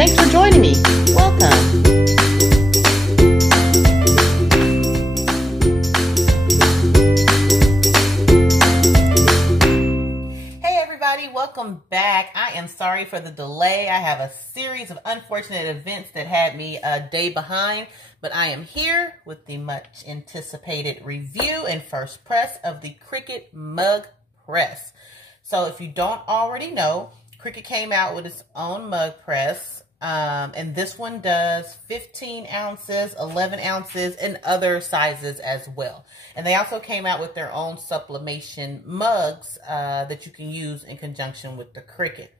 Thanks for joining me. Welcome. Hey everybody, welcome back. I am sorry for the delay. I have a series of unfortunate events that had me a day behind, but I am here with the much anticipated review and first press of the Cricut mug press. So if you don't already know, Cricut came out with its own mug press, and this one does 15 ounces, 11 ounces, and other sizes as well. And they also came out with their own sublimation mugs that you can use in conjunction with the Cricut.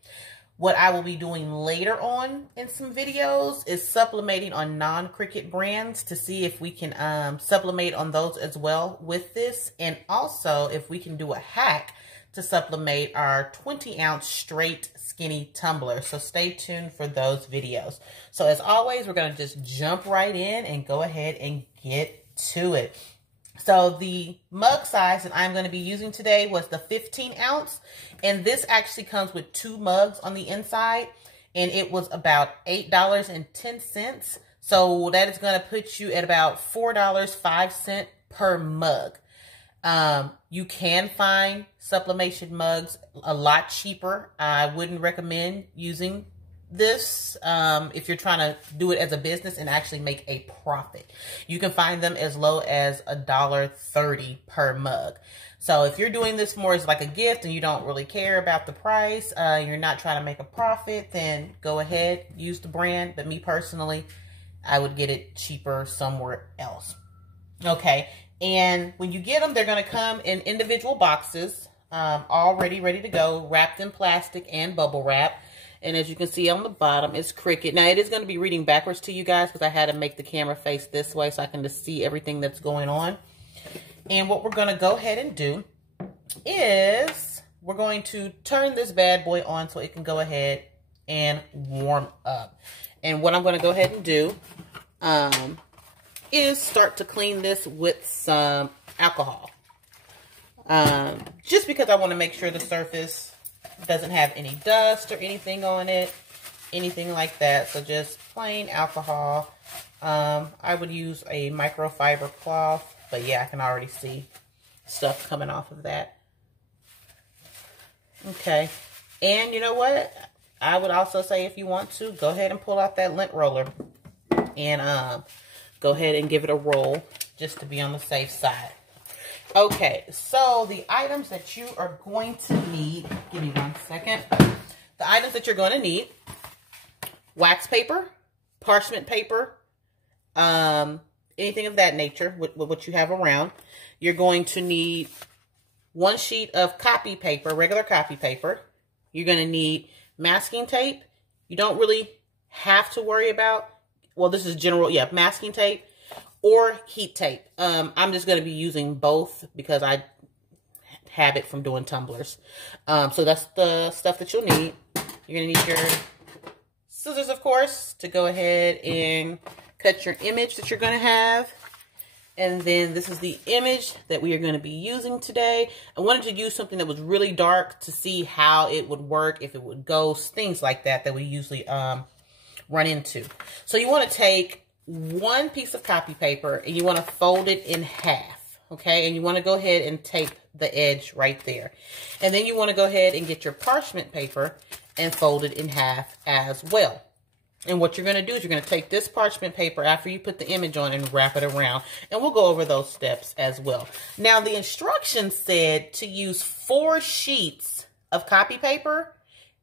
What I will be doing later on in some videos is sublimating on non-Cricut brands to see if we can sublimate on those as well with this, and also if we can do a hack to sublimate our 20-ounce straight skinny tumbler. So stay tuned for those videos. So as always, we're going to just jump right in and go ahead and get to it. So the mug size that I'm going to be using today was the 15 ounce. And this actually comes with 2 mugs on the inside. And it was about $8.10. So that is going to put you at about $4.05 per mug. You can find sublimation mugs a lot cheaper. I wouldn't recommend using this if you're trying to do it as a business and actually make a profit. You can find them as low as $1.30 per mug. So if you're doing this more as like a gift and you don't really care about the price, you're not trying to make a profit, then go ahead, use the brand. But me personally, I would get it cheaper somewhere else. Okay. And when you get them, they're going to come in individual boxes, already ready to go, wrapped in plastic and bubble wrap. And as you can see on the bottom, it's Cricut. Now, it is going to be reading backwards to you guys because I had to make the camera face this way so I can just see everything that's going on. And what we're going to go ahead and do is we're going to turn this bad boy on so it can go ahead and warm up. And what I'm going to go ahead and do is start to clean this with some alcohol. Just because I want to make sure the surface doesn't have any dust or anything on it, anything like that. So just plain alcohol. I would use a microfiber cloth, but yeah, I can already see stuff coming off of that. Okay, and you know what? I would also say if you want to, go ahead and pull out that lint roller and go ahead and give it a roll just to be on the safe side. Okay, so the items that you are going to need, give me one second. The items that you're going to need: wax paper, parchment paper, anything of that nature with what you have around. You're going to need 1 sheet of copy paper, regular copy paper. You're going to need masking tape. You don't really have to worry about, well, this is general, yeah, masking tape or heat tape. I'm just going to be using both because I have it from doing tumblers. So that's the stuff that you'll need. You're going to need your scissors, of course, to go ahead and cut your image that you're going to have. And then this is the image that we are going to be using today. I wanted to use something that was really dark to see how it would work, if it would ghost, things like that we usually run into. So you want to take 1 piece of copy paper and you want to fold it in half, okay? And you want to go ahead and tape the edge right there. And then you want to go ahead and get your parchment paper and fold it in half as well. And what you're going to do is you're going to take this parchment paper after you put the image on and wrap it around. And we'll go over those steps as well. Now, the instructions said to use 4 sheets of copy paper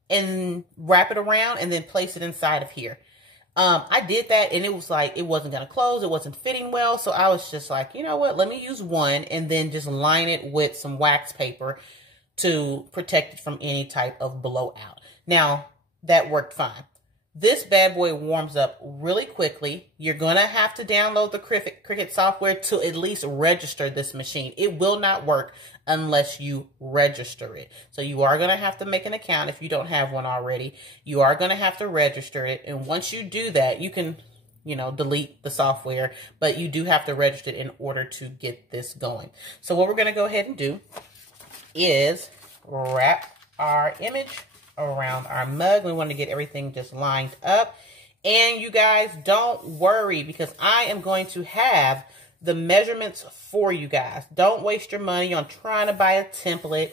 and wrap it around and then place it inside of here. I did that and it was like, it wasn't going to close. It wasn't fitting well. So I was just like, you know what? Let me use 1 and then just line it with some wax paper to protect it from any type of blowout. Now, that worked fine. This bad boy warms up really quickly. You're going to have to download the Cricut software to at least register this machine. It will not work unless you register it. So you are going to have to make an account if you don't have one already. You are going to have to register it. And once you do that, you can, you know, delete the software, but you do have to register it in order to get this going. So what we're going to go ahead and do is wrap our image around our mug. We want to get everything just lined up. And you guys, don't worry, because I am going to have the measurements for you guys. Don't waste your money on trying to buy a template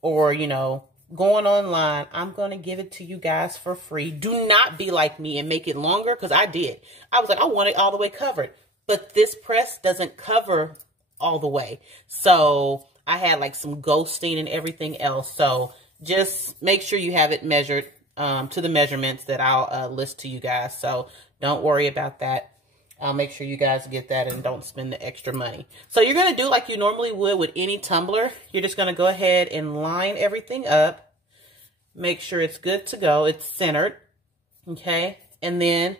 or, you know, going online. I'm going to give it to you guys for free. Do not be like me and make it longer, because I did. I was like, I want it all the way covered. But this press doesn't cover all the way. So I had like some ghosting and everything else. So just make sure you have it measured to the measurements that I'll list to you guys. So don't worry about that. I'll make sure you guys get that and don't spend the extra money. So you're going to do like you normally would with any tumbler. You're just going to go ahead and line everything up. Make sure it's good to go. It's centered. Okay. And then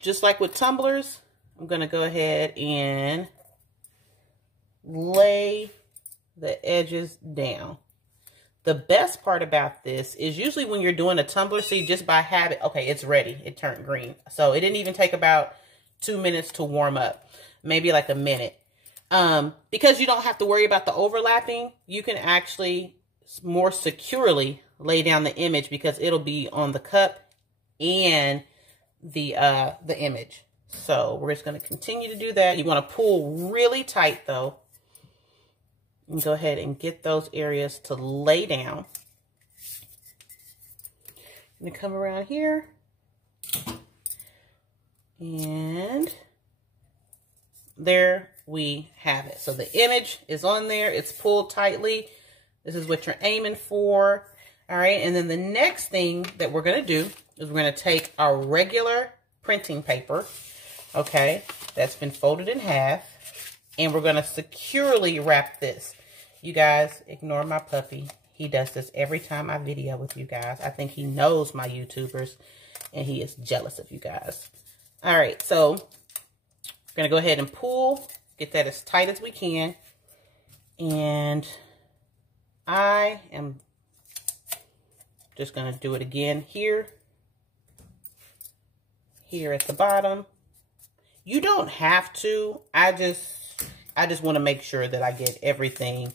just like with tumblers, I'm going to go ahead and lay the edges down. The best part about this is usually when you're doing a tumbler, see, just by habit, okay, it's ready. It turned green. So it didn't even take about 2 minutes to warm up, maybe like a minute. Because you don't have to worry about the overlapping, you can actually more securely lay down the image because it'll be on the cup and the image. So we're just going to continue to do that. You want to pull really tight though. And go ahead and get those areas to lay down. I'm going to come around here. And there we have it. So the image is on there. It's pulled tightly. This is what you're aiming for. All right. And then the next thing that we're going to do is we're going to take our regular printing paper. Okay. That's been folded in half. And we're going to securely wrap this. You guys, ignore my puppy. He does this every time I video with you guys. I think he knows my YouTubers and he is jealous of you guys. All right, so we're going to go ahead and pull, get that as tight as we can. And I am just going to do it again here at the bottom. You don't have to. I just want to make sure that I get everything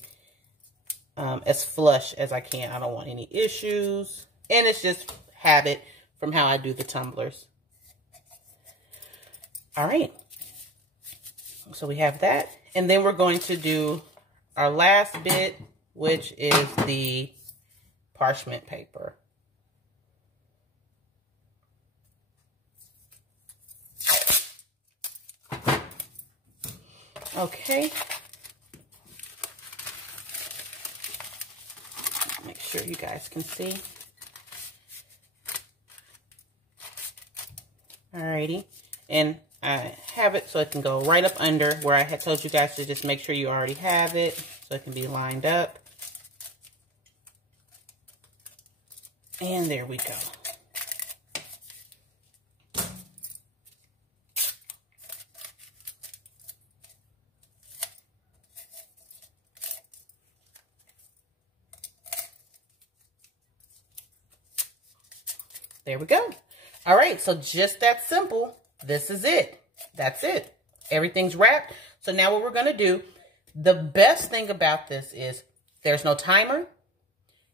as flush as I can. I don't want any issues. And it's just habit from how I do the tumblers. All right. So we have that. And then we're going to do our last bit, which is the parchment paper. Okay. Make sure you guys can see. Alrighty. And I have it so it can go right up under where I had told you guys to just make sure you already have it so it can be lined up. And there we go. There we go. All right, so just that simple. This is it. That's it. Everything's wrapped. So now what we're going to do, the best thing about this is there's no timer.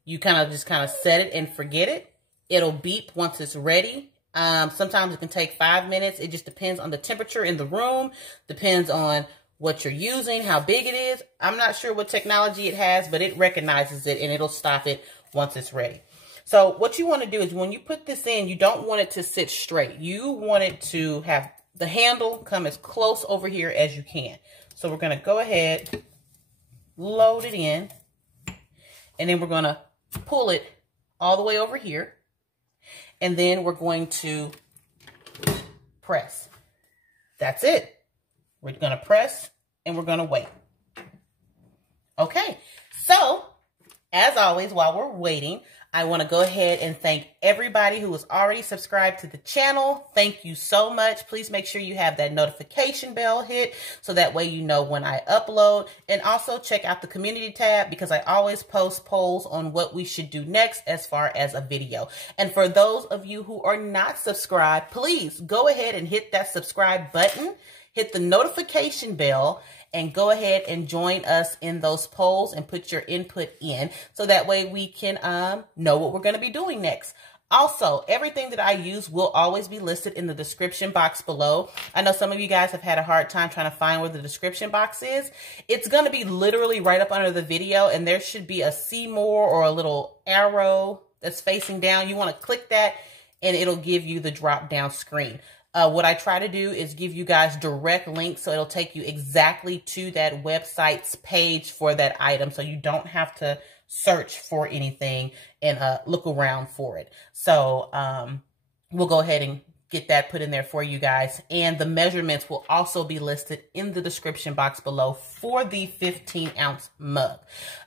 You just set it and forget it. It'll beep once it's ready. Sometimes it can take 5 minutes. It just depends on the temperature in the room. Depends on what you're using, how big it is. I'm not sure what technology it has, but it recognizes it and it'll stop it once it's ready. So what you want to do is when you put this in, you don't want it to sit straight. You want it to have the handle come as close over here as you can. So we're going to go ahead, load it in, and then we're going to pull it all the way over here. And then we're going to press. That's it. We're going to press and we're going to wait. Okay. So as always, while we're waiting, I want to go ahead and thank everybody who has already subscribed to the channel. Thank you so much. Please make sure you have that notification bell hit so that way you know when I upload. And also check out the community tab because I always post polls on what we should do next as far as a video. And for those of you who are not subscribed, please go ahead and hit that subscribe button, hit the notification bell, and go ahead and join us in those polls and put your input in so that way we can know what we're going to be doing next. Also, everything that I use will always be listed in the description box below. I know some of you guys have had a hard time trying to find where the description box is. It's going to be literally right up under the video, and there should be a see more or a little arrow that's facing down. You want to click that, and it'll give you the drop down screen. What I try to do is give you guys direct links, so it'll take you exactly to that website's page for that item, so you don't have to search for anything and look around for it. So we'll go ahead and get that put in there for you guys. And the measurements will also be listed in the description box below for the 15-ounce mug.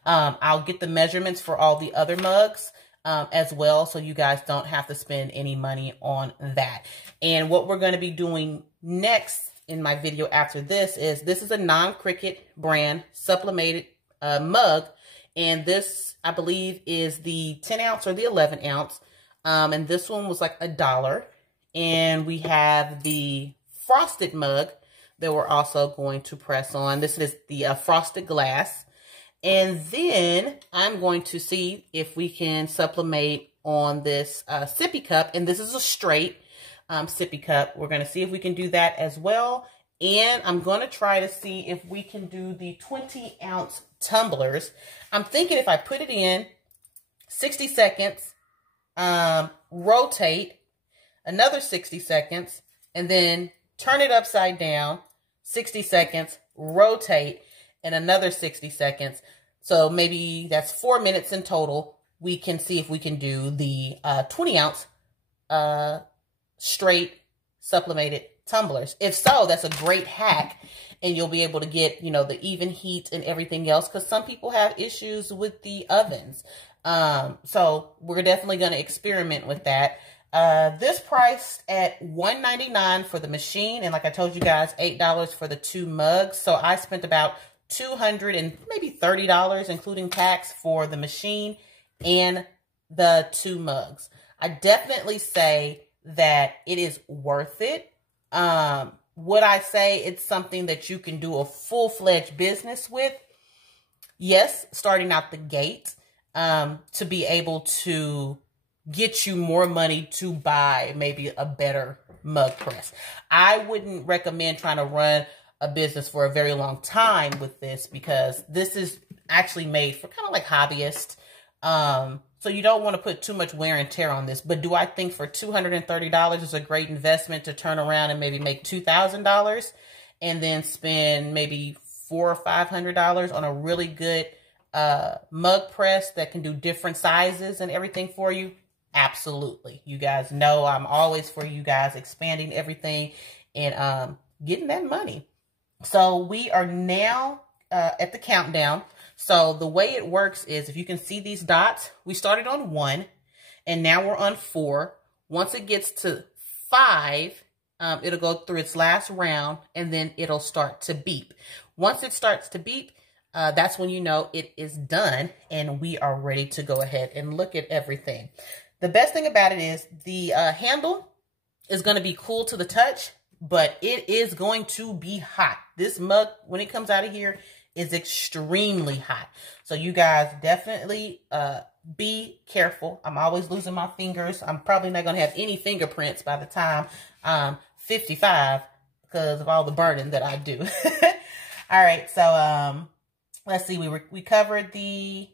I'll get the measurements for all the other mugs as well, so you guys don't have to spend any money on that. And what we're going to be doing next in my video after this is a non-Cricut brand sublimated mug. And this, I believe, is the 10-ounce or the 11-ounce. And this one was like $1. And we have the frosted mug that we're also going to press on. This is the frosted glass. And then I'm going to see if we can sublimate on this sippy cup. And this is a straight sippy cup. We're going to see if we can do that as well. And I'm going to try to see if we can do the 20-ounce tumblers. I'm thinking if I put it in 60 seconds, rotate another 60 seconds, and then turn it upside down, 60 seconds, rotate, and another 60 seconds. So maybe that's 4 minutes in total. We can see if we can do the 20-ounce straight sublimated tumblers. If so, that's a great hack, and you'll be able to get, you know, the even heat and everything else, because some people have issues with the ovens. So we're definitely going to experiment with that. This priced at $1.99 for the machine, and like I told you guys, $8 for the 2 mugs. So I spent about $200 and maybe $30, including tax, for the machine and the 2 mugs. I definitely say that it is worth it. Would I say it's something that you can do a full-fledged business with? Yes, starting out the gate, to be able to get you more money to buy maybe a better mug press. I wouldn't recommend trying to run a business for a very long time with this, because this is actually made for kind of like hobbyists. So you don't want to put too much wear and tear on this. But do I think for $230 is a great investment to turn around and maybe make $2,000 and then spend maybe $400 or $500 on a really good mug press that can do different sizes and everything for you? Absolutely. You guys know I'm always for you guys expanding everything and getting that money. So we are now at the countdown. So the way it works is, if you can see these dots, we started on 1 and now we're on 4. Once it gets to 5, it'll go through its last round and then it'll start to beep. Once it starts to beep, that's when you know it is done and we are ready to go ahead and look at everything. The best thing about it is the handle is going to be cool to the touch, but it is going to be hot. This mug, when it comes out of here, is extremely hot. So you guys definitely be careful. I'm always losing my fingers. I'm probably not going to have any fingerprints by the time I'm 55 because of all the burning that I do. All right, so let's see. We covered the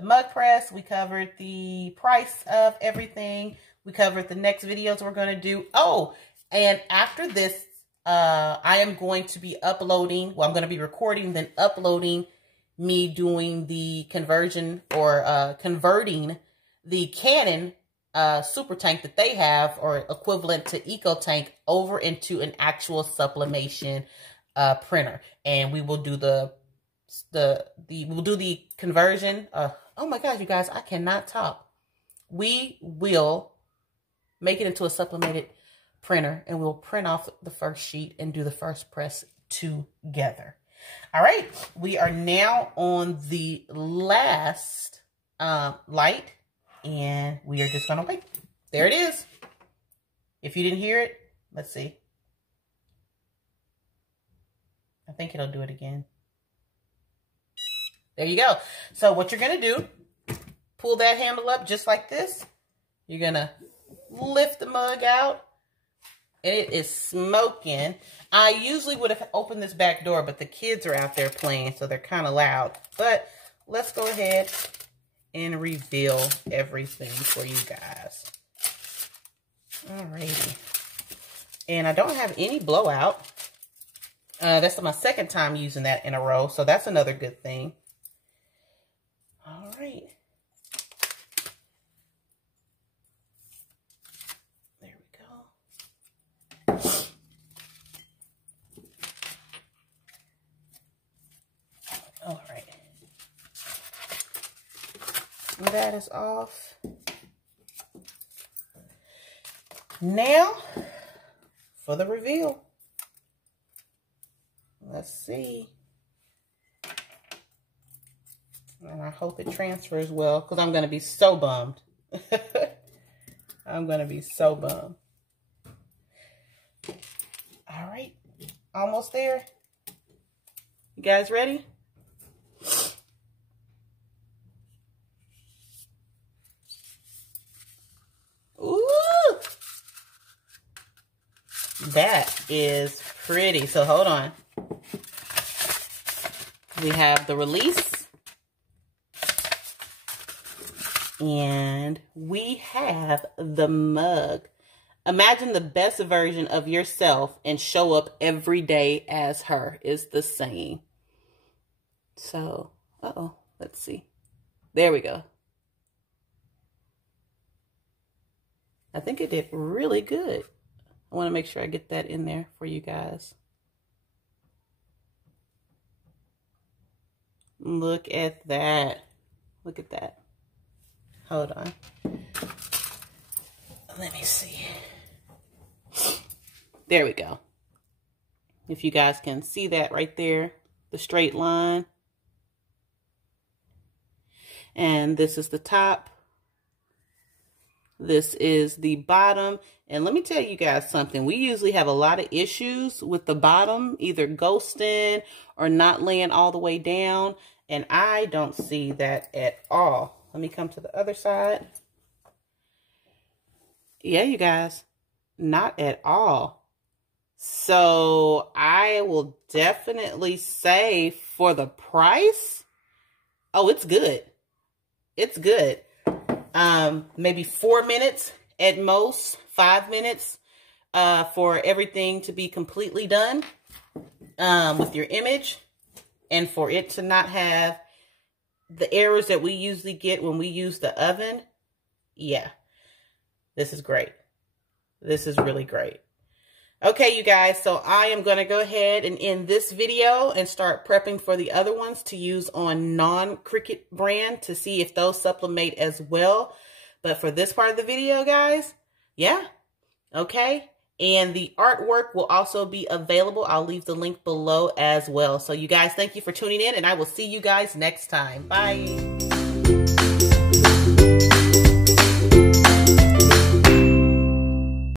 mug press. We covered the price of everything. We covered the next videos we're going to do. Oh, and after this, I am going to be uploading, well, I'm going to be recording, then uploading me doing the conversion or converting the Canon super tank that they have, or equivalent to Ecotank, over into an actual sublimation printer. And we will do we'll do the conversion. Oh my gosh, you guys, I cannot talk. We will make it into a sublimated printer and we'll print off the first sheet and do the first press together. All right, we are now on the last light and we are just gonna wait. There it is. If you didn't hear it, let's see. I think it'll do it again. There you go. So what you're going to do, pull that handle up just like this. You're going to lift the mug out. And it is smoking. I usually would have opened this back door, but the kids are out there playing, so they're kind of loud. But let's go ahead and reveal everything for you guys. Alrighty. And I don't have any blowout. That's my second time using that in a row, so that's another good thing. All right. There we go. All right. That is off. Now, for the reveal. Let's see. And I hope it transfers well, because I'm going to be so bummed. I'm going to be so bummed. All right. Almost there. You guys ready? Ooh! That is pretty. So hold on. We have the release. And we have the mug. Imagine the best version of yourself and show up every day as her is the saying. So, let's see. There we go. I think it did really good. I want to make sure I get that in there for you guys. Look at that. Look at that. Hold on. Let me see. There we go. If you guys can see that right there, the straight line. And this is the top. This is the bottom. And let me tell you guys something. We usually have a lot of issues with the bottom, either ghosting or not laying all the way down. And I don't see that at all. Let me come to the other side. Yeah, you guys, not at all. So I will definitely say for the price, oh, it's good. It's good. Maybe 4 minutes at most, 5 minutes for everything to be completely done with your image, and for it to not have the errors that we usually get when we use the oven. Yeah, this is great. This is really great. Okay, you guys, so I am going to go ahead and end this video and start prepping for the other ones to use on non-Cricut brand to see if those sublimate as well. But for this part of the video, guys, yeah, okay. And the artwork will also be available. I'll leave the link below as well. So you guys, thank you for tuning in, and I will see you guys next time. Bye.